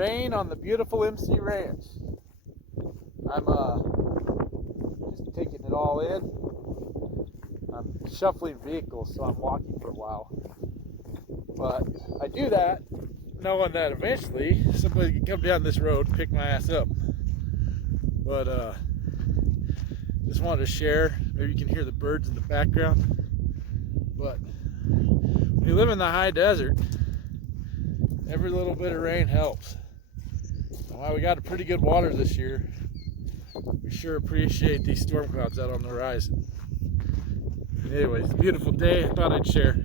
rain on the beautiful MC Ranch. I'm just taking it all in. I'm shuffling vehicles, so I'm walking for a while. But I do that knowing that eventually somebody can come down this road and pick my ass up. But just wanted to share. Maybe you can hear the birds in the background. But when you live in the high desert, every little bit of rain helps. While we got a pretty good water this year, we sure appreciate these storm clouds out on the horizon. Anyways, beautiful day. I thought I'd share.